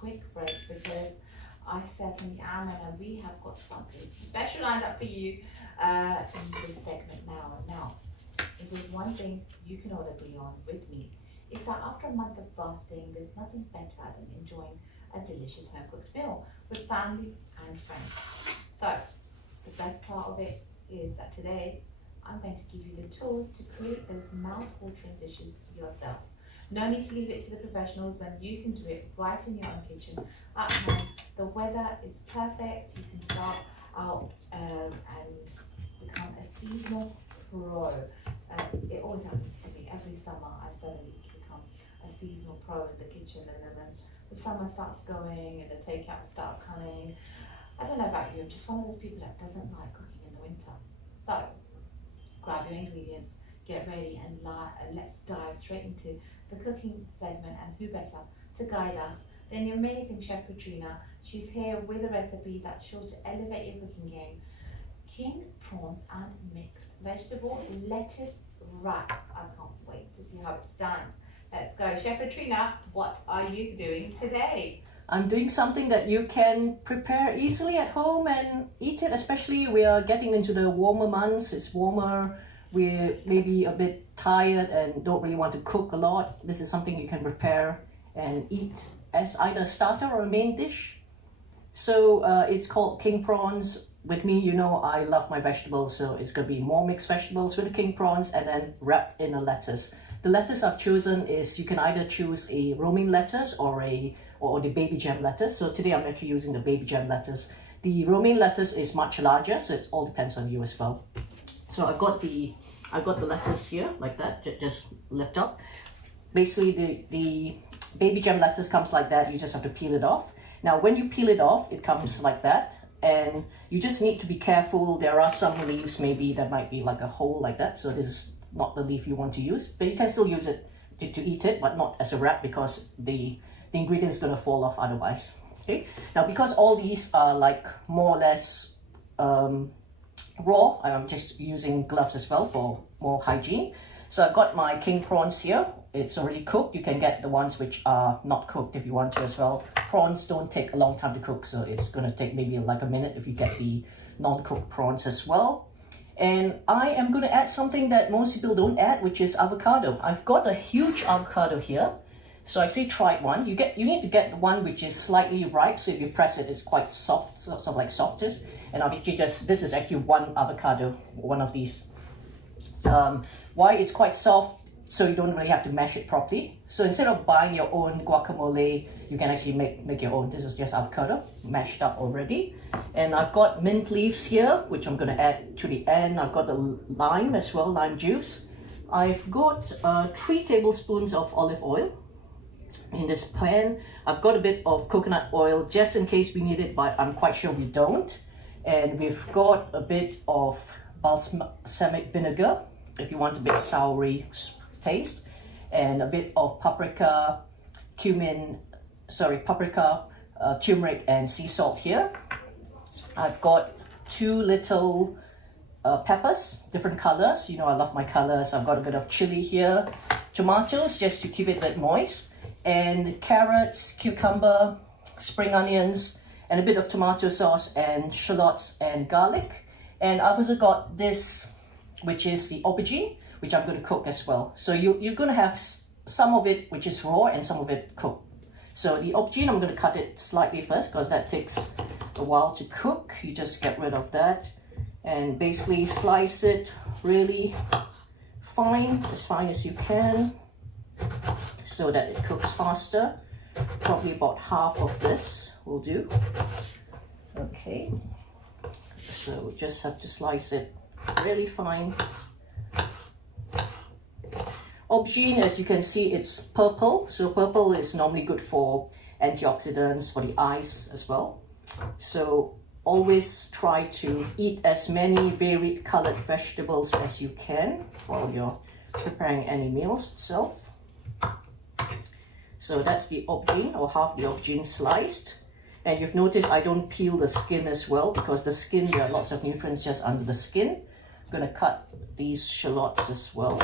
quick break because I certainly am, and we have got something special lined up for you in this segment now. Now, if there's one thing you can all agree on with me, it's that after a month of fasting, there's nothing better than enjoying a delicious home-cooked meal with family and friends. So, the best part of it is that today, I'm going to give you the tools to create those mouth-watering dishes yourself. No need to leave it to the professionals when you can do it right in your own kitchen at home. The weather is perfect. You can start out and become a seasonal pro. It always happens to me every summer. I suddenly become a seasonal pro in the kitchen, and then when the summer starts going and the takeouts start coming, I don't know about you, I'm just one of those people that doesn't like cooking in the winter. So, grab your ingredients, get ready, and let's dive straight into the cooking segment. And who better to guide us than the amazing Chef Petrina. She's here with a recipe that's sure to elevate your cooking game. King prawns and mixed vegetable lettuce wraps. I can't wait to see how it's done. Let's go. Chef Petrina, what are you doing today? I'm doing something that you can prepare easily at home and eat it, especially we are getting into the warmer months. It's warmer, we're maybe a bit tired and don't really want to cook a lot. This is something you can prepare and eat as either a starter or a main dish. So it's called king prawns. With me, you know, I love my vegetables, so it's going to be more mixed vegetables with the king prawns and then wrapped in a lettuce. The lettuce I've chosen is, you can either choose a romaine lettuce or the baby gem lettuce. So today I'm actually using the baby gem lettuce. The romaine lettuce is much larger, so it all depends on you as well. So I've got the lettuce here like that, just lift up. Basically the baby gem lettuce comes like that. You just have to peel it off. Now when you peel it off, it comes like that, and you just need to be careful. There are some leaves maybe that might be like a hole like that, so this is not the leaf you want to use, but you can still use it to eat it, but not as a wrap because the ingredients going to fall off otherwise. Okay, now because all these are like more or less raw, I'm just using gloves as well for more hygiene. So I've got my king prawns here. It's already cooked. You can get the ones which are not cooked if you want to as well. Prawns don't take a long time to cook, so it's going to take maybe like a minute if you get the non-cooked prawns as well. And I am going to add something that most people don't add, which is avocado. I've got a huge avocado here. So I actually tried one. You need to get one which is slightly ripe, so if you press it, it's quite soft, sort of like softest. And I've actually this is actually one avocado, one of these. Why it's quite soft? So you don't really have to mash it properly. So instead of buying your own guacamole, you can actually make your own. This is just avocado, mashed up already. And I've got mint leaves here, which I'm going to add to the end. I've got the lime as well, lime juice. I've got 3 tablespoons of olive oil in this pan. I've got a bit of coconut oil just in case we need it, but I'm quite sure we don't. And we've got a bit of balsamic vinegar if you want a bit soury taste, and a bit of paprika, turmeric and sea salt here. I've got 2 little peppers, different colors. You know I love my colors. I've got a bit of chili here, tomatoes just to keep it a bit moist, and carrots, cucumber, spring onions, and a bit of tomato sauce and shallots and garlic. And I've also got this, which is the aubergine, which I'm going to cook as well. So you're going to have some of it which is raw and some of it cooked. So the aubergine, I'm going to cut it slightly first because that takes a while to cook. You just get rid of that and basically slice it really fine as you can so that it cooks faster. Probably about half of this will do. Okay, so we just have to slice it really fine. Aubergine, as you can see, it's purple. So purple is normally good for antioxidants, for the eyes as well. So always try to eat as many varied colored vegetables as you can while you're preparing any meals itself. So that's the aubergine, or half the aubergine sliced. And you've noticed I don't peel the skin as well because the skin, there are lots of nutrients just under the skin. I'm going to cut these shallots as well.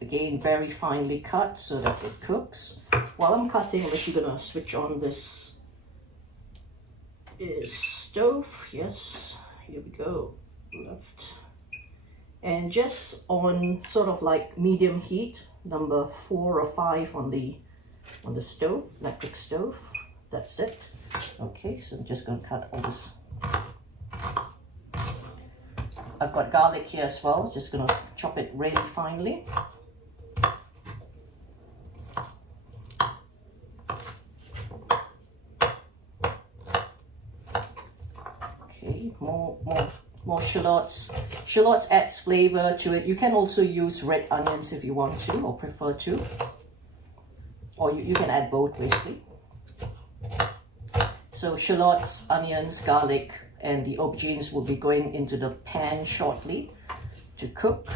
Again, very finely cut so that it cooks. while I'm cutting, I'm actually gonna switch on this stove. Yes, here we go. Left. And just on sort of like medium heat, number 4 or 5 on the stove, electric stove. That's it. Okay, so I'm just gonna cut all this. I've got garlic here as well, just gonna chop it really finely. Okay, more shallots. Shallots adds flavor to it. You can also use red onions if you want to or prefer to. Or you can add both basically. So shallots, onions, garlic, and the aubergines will be going into the pan shortly to cook.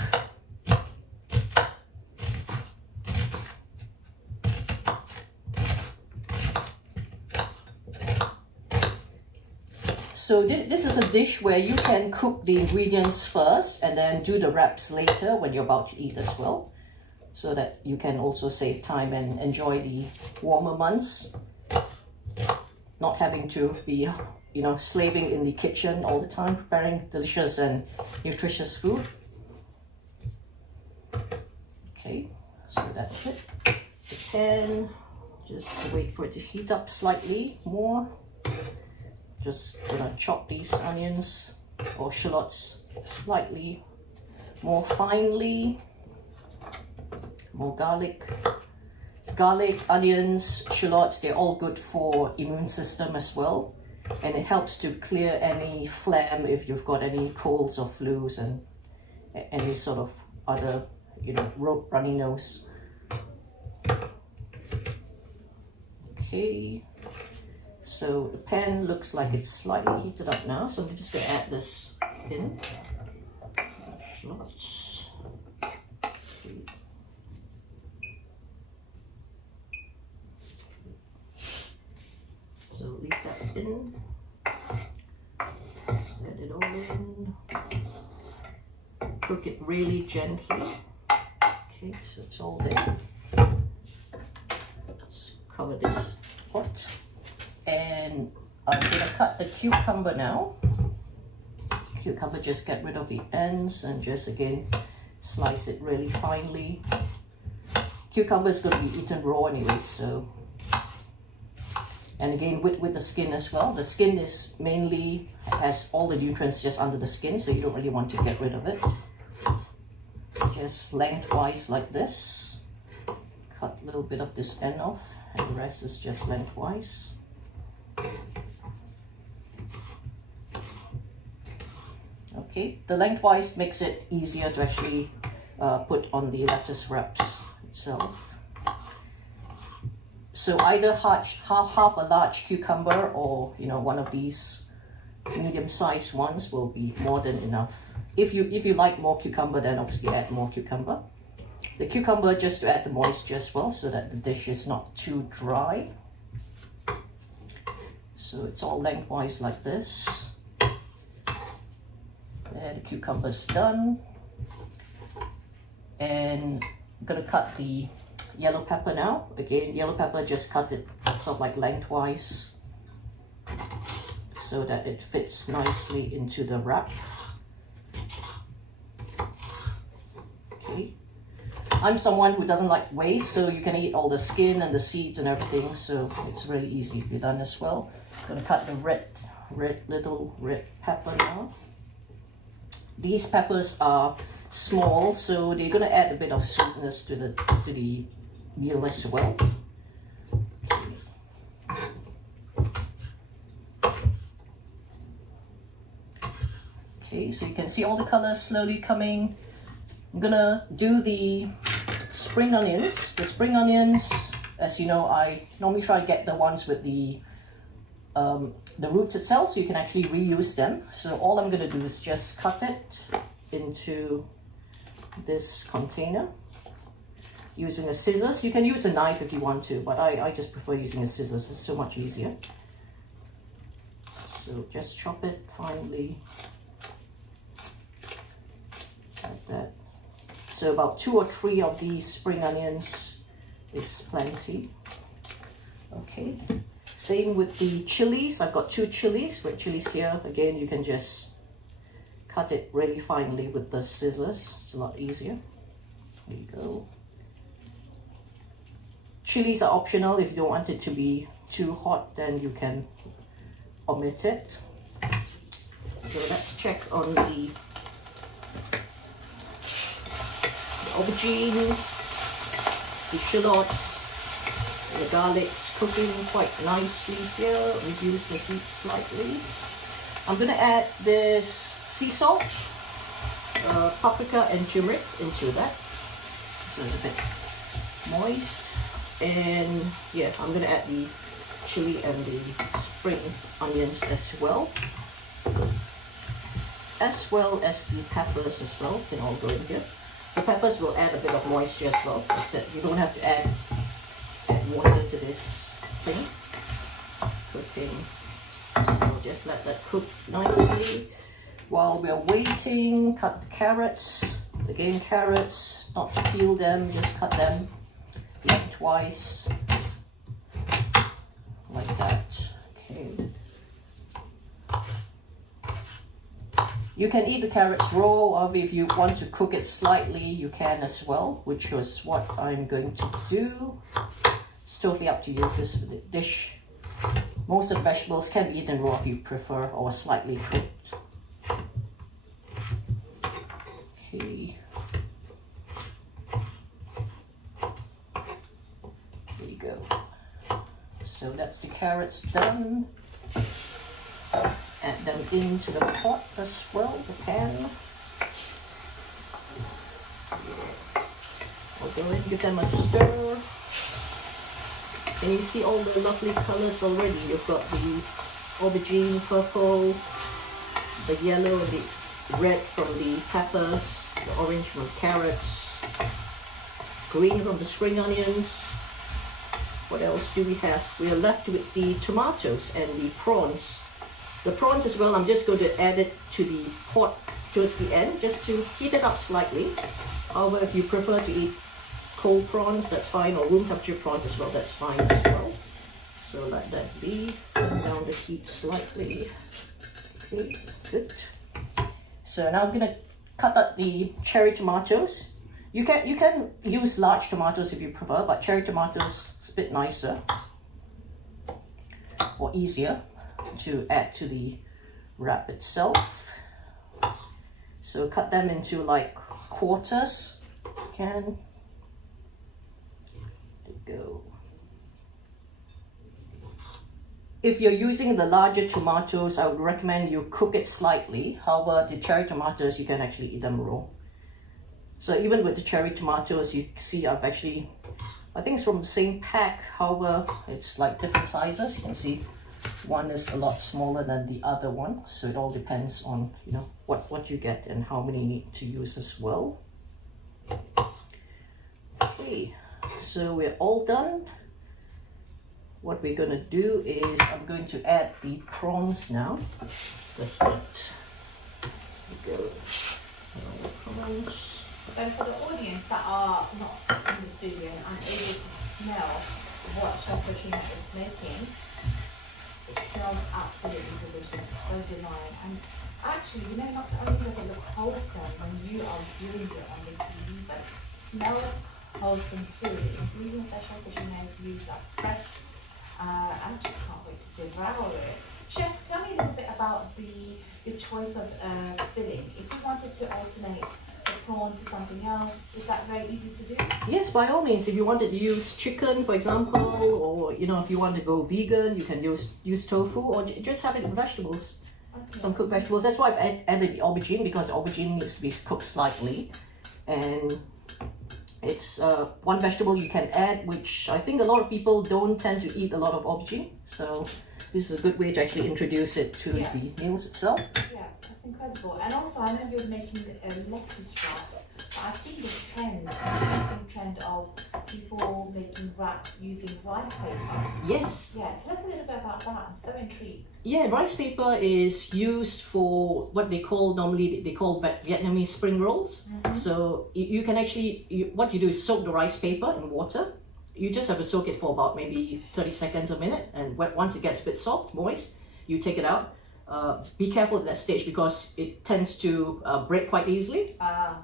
So this is a dish where you can cook the ingredients first and then do the wraps later when you're about to eat as well, so that you can also save time and enjoy the warmer months, not having to be, you know, slaving in the kitchen all the time, preparing delicious and nutritious food. Okay, so that's it. The pan, just wait for it to heat up slightly more. Just gonna chop these onions or shallots slightly more finely. More garlic. Garlic, onions, shallots, they're all good for immune system as well. And it helps to clear any phlegm if you've got any colds or flus and any sort of other, you know, runny nose. Okay, so the pan looks like it's slightly heated up now, so I'm just going to add this in. Shallots. Okay. So leave that in. Add it all in. Cook it really gently. Okay, so it's all there. Let's cover this pot. And I'm going to cut the cucumber now. Cucumber, just get rid of the ends and just again slice it really finely. Cucumber is going to be eaten raw anyway, so. And again with the skin as well. The skin is mainly, has all the nutrients just under the skin, so you don't really want to get rid of it. Just lengthwise like this. Cut a little bit of this end off, and the rest is just lengthwise. Okay, the lengthwise makes it easier to actually put on the lettuce wraps itself. So either half a large cucumber or, you know, one of these medium-sized ones will be more than enough. If you like more cucumber, then obviously add more cucumber. The cucumber just to add the moisture as well, so that the dish is not too dry. So it's all lengthwise like this. There, the cucumber's done. And I'm gonna cut the yellow pepper now. Again, yellow pepper, just cut it sort of like lengthwise so that it fits nicely into the wrap. Okay. I'm someone who doesn't like waste, so you can eat all the skin and the seeds and everything, so it's really easy to be done as well. I'm gonna cut the little red pepper now. These peppers are small, so they're gonna add a bit of sweetness to the meal as well. Okay, so you can see all the colors slowly coming. I'm gonna do the spring onions. The spring onions, as you know, I normally try to get the ones with the roots itself, so you can actually reuse them. So all I'm gonna do is just cut it into this container using a scissors. You can use a knife if you want to, but I just prefer using a scissors. It's so much easier. So just chop it finely like that. So about 2 or 3 of these spring onions is plenty. Okay. Same with the chilies. I've got 2 chilies, red chilies here. Again, you can just cut it really finely with the scissors. It's a lot easier. There you go. Chilies are optional. If you don't want it to be too hot, then you can omit it. So let's check on the aubergine, the shallots, the garlic's cooking quite nicely here. Reduce the heat slightly. I'm going to add this sea salt, paprika and turmeric into that. So it's a bit moist. And yeah, I'm going to add the chili and the spring onions as well as the peppers as well. Can all go in here. The peppers will add a bit of moisture as well. That's it. You don't have to add water to this thing. Cooking. So just let that cook nicely. While we're waiting, cut the carrots. Again, carrots, not to peel them, just cut them lengthwise like that. Okay. You can eat the carrots raw, or if you want to cook it slightly, you can as well, which was what I'm going to do. It's totally up to you. This dish, most of the vegetables can be eaten raw if you prefer, or slightly cooked. Okay. There you go. So that's the carrots done. Add them into the pot as well, the pan. We'll go in, give them a stir. And you see all the lovely colors already. You've got the aubergine purple, the yellow, the red from the peppers, the orange from the carrots, green from the spring onions. What else do we have? We are left with the tomatoes and the prawns. The prawns as well, I'm just going to add it to the pot towards the end, just to heat it up slightly. However, if you prefer to eat cold prawns, that's fine, or room temperature prawns as well, that's fine as well. So let that be. Turn down the heat slightly. Okay, good. So now I'm going to cut up the cherry tomatoes. You can use large tomatoes if you prefer, but cherry tomatoes is a bit nicer or easier to add to the wrap itself. So cut them into like quarters. There you go. If you're using the larger tomatoes, I would recommend you cook it slightly. However, the cherry tomatoes, you can actually eat them raw. So even with the cherry tomatoes, you see I've actually, I think it's from the same pack. However, it's like different sizes. You can see one is a lot smaller than the other one. So it all depends on, you know, what you get and how many you need to use as well. Okay, so we're all done. What we're going to do is I'm going to add the prawns now. The heat. There we go. Prawns. So for the audience that are not in the studio and unable to smell what Chef Petrina is making, it smells absolutely delicious, so divine. And actually, you know, not only does it look wholesome when you are viewing it on the TV, but it smells wholesome too. The ingredients that Chef Petrina has used are fresh. I just can't wait to devour it. Chef, tell me a little bit about the choice of filling. If you wanted to alternate the prawn to something else, is that very easy to do? Yes, by all means. If you wanted to use chicken, for example, or you know, if you want to go vegan, you can use tofu, or just have it with vegetables. Okay. Some cooked vegetables. That's why I've added the aubergine, because the aubergine needs to be cooked slightly, and it's one vegetable you can add, which I think a lot of people don't tend to eat a lot of aubergine. So this is a good way to actually introduce it to the meals itself. Yeah, that's incredible. And also, I know you're making lettuce wraps, but I've seen this trend of people making wraps using rice paper. Yes. Yeah, tell us a little bit about that. I'm so intrigued. Yeah, rice paper is used for what they call Vietnamese spring rolls. Mm-hmm. So you can actually, what you do is soak the rice paper in water. you just have to soak it for about maybe 30 seconds, a minute, and once it gets a bit soft, moist, you take it out. Be careful at that stage because it tends to break quite easily.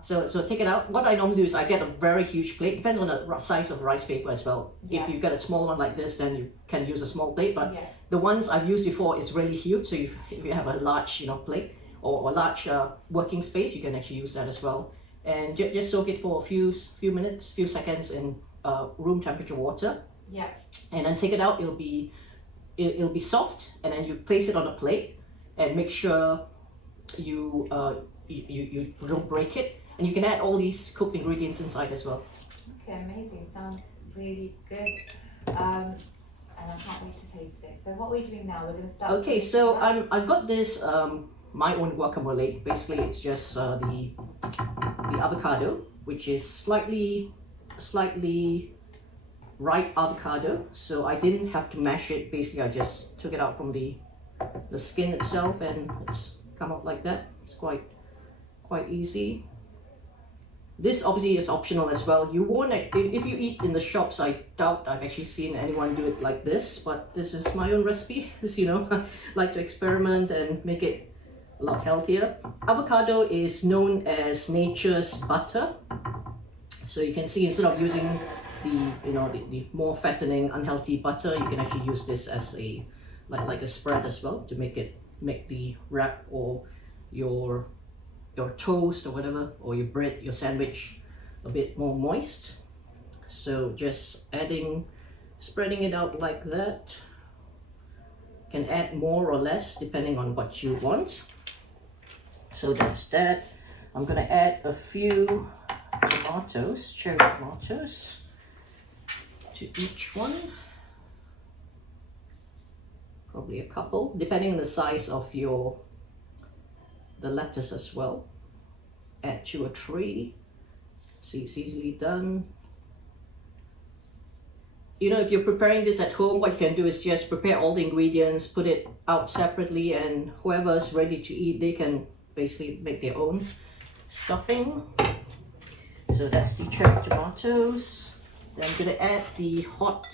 So take it out. What I normally do is I get a very huge plate. Depends on the size of rice paper as well. Yeah. If you've got a small one like this, then you can use a small plate. But Yeah. the ones I've used before is really huge. So if you have a large, plate or a large working space, you can actually use that as well. And just soak it for a few minutes, few seconds in room temperature water. Yeah. And then take it out. It'll be soft, and then you place it on a plate. And make sure you don't break it. And you can add all these cooked ingredients inside as well. Okay, amazing. Sounds really good. And I can't wait to taste it. So what are we doing now? We're going to start. Okay, so I've got this my own guacamole. Basically, it's just the avocado, which is slightly ripe avocado. So I didn't have to mash it. Basically, I just took it out from the skin itself, and it's come out like that. It's quite easy. This obviously is optional as well. You won't, if you eat in the shops, I doubt I've actually seen anyone do it like this, but this is my own recipe. This, like to experiment and make it a lot healthier. Avocado is known as nature's butter. So you can see, instead of using the more fattening, unhealthy butter, you can actually use this as a like a spread as well to make the wrap or your toast or whatever, or your bread, your sandwich, a bit more moist. So just spreading it out like that. You can add more or less depending on what you want. So that's that. I'm gonna add a few cherry tomatoes to each one. Probably a couple, depending on the size of the lettuce as well. Add 2 or 3. See, it's easily done. If you're preparing this at home, what you can do is just prepare all the ingredients, put it out separately, and whoever's ready to eat, they can basically make their own stuffing. So that's the cherry tomatoes. Then I'm gonna add the hot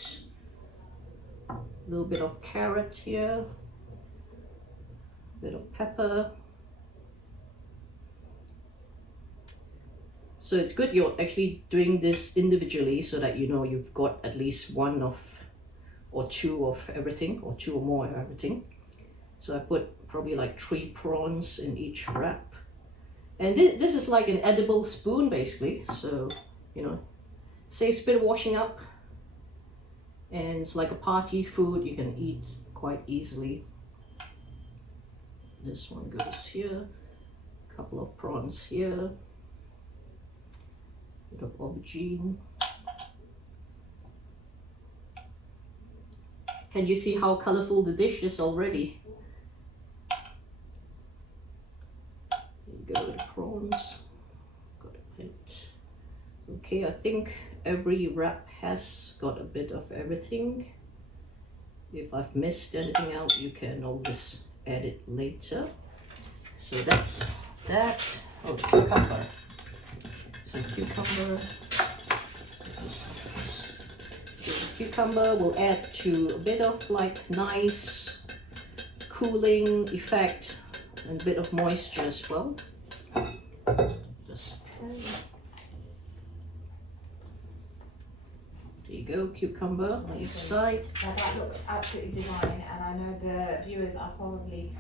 little bit of carrot here, bit of pepper. So it's good you're actually doing this individually so that you've got at least 1 or 2 of everything, or 2 or more of everything. So I put probably like 3 prawns in each wrap. And this is like an edible spoon basically, so saves a bit of washing up. And it's like a party food, you can eat quite easily. This one goes here, a couple of prawns here, bit of aubergine. Can you see how colorful the dish is already? There you go, the prawns. Got a bit. Okay, I think every wrap has got a bit of everything. If I've missed anything out, you can always add it later. So that's that. Oh, the cucumber. So cucumber. The cucumber will add to a bit of like nice cooling effect and a bit of moisture as well. Just there you go, cucumber on each side. Now that looks absolutely divine, and I know the viewers are probably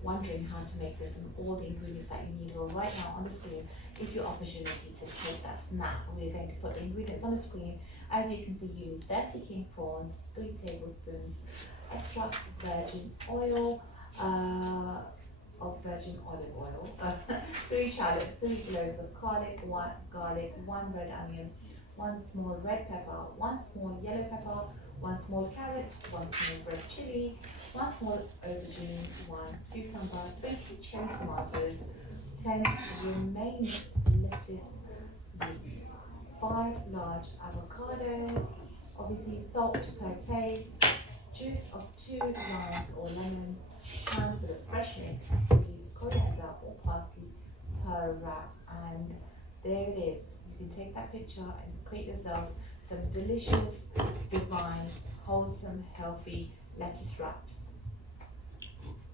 wondering how to make this and all the ingredients that you need. Well, right now on the screen is your opportunity to take that snap. We're going to put the ingredients on the screen. As you can see, you need 30 king prawns, 3 tablespoons extra virgin oil, of virgin olive oil, 3 shallots, 3 cloves of garlic, 1 red onion, 1 small red pepper, 1 small yellow pepper, 1 small carrot, 1 small red chilli, 1 small aubergine, 1 cucumber, 20 cherry tomatoes, 10 romaine lettuce leaves, 5 large avocados, obviously salt per taste, juice of 2 limes or lemons, handful of fresh mint, use coriander or parsley per wrap. And there it is. You can take that picture and create yourselves some delicious, divine, wholesome, healthy lettuce wraps.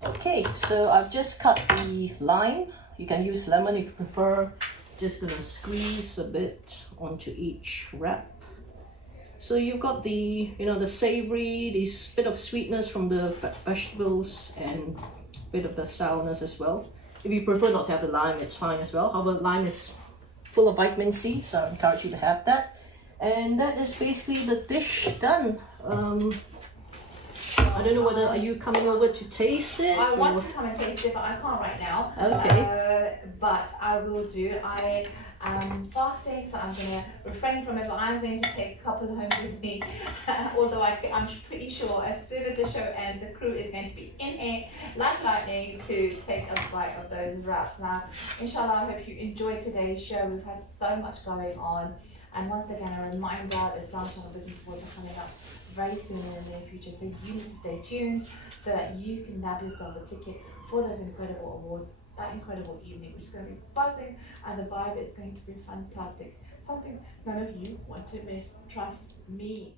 Okay, so I've just cut the lime. You can use lemon if you prefer. Just gonna squeeze a bit onto each wrap. So you've got the, the savory, this bit of sweetness from the vegetables and a bit of the sourness as well. If you prefer not to have the lime, it's fine as well. However, lime is full of vitamin C, so I encourage you to have that. And that is basically the dish done. I don't know whether, are you coming over to taste it? I want to come and taste it, but I can't right now. Okay. But I will do. I am fasting, so I'm going to refrain from it, but I'm going to take a couple home with me. Although I'm pretty sure as soon as the show ends, the crew is going to be in here like lightning to take a bite of those wraps. Now, inshallah, I hope you enjoyed today's show. We've had so much going on. And once again, a reminder, the Islam Channel Business Awards are coming up very soon in the near future. So you need to stay tuned so that you can nab yourself a ticket for those incredible awards, that incredible evening, which is going to be buzzing, and the vibe is going to be fantastic. Something none of you want to miss. Trust me.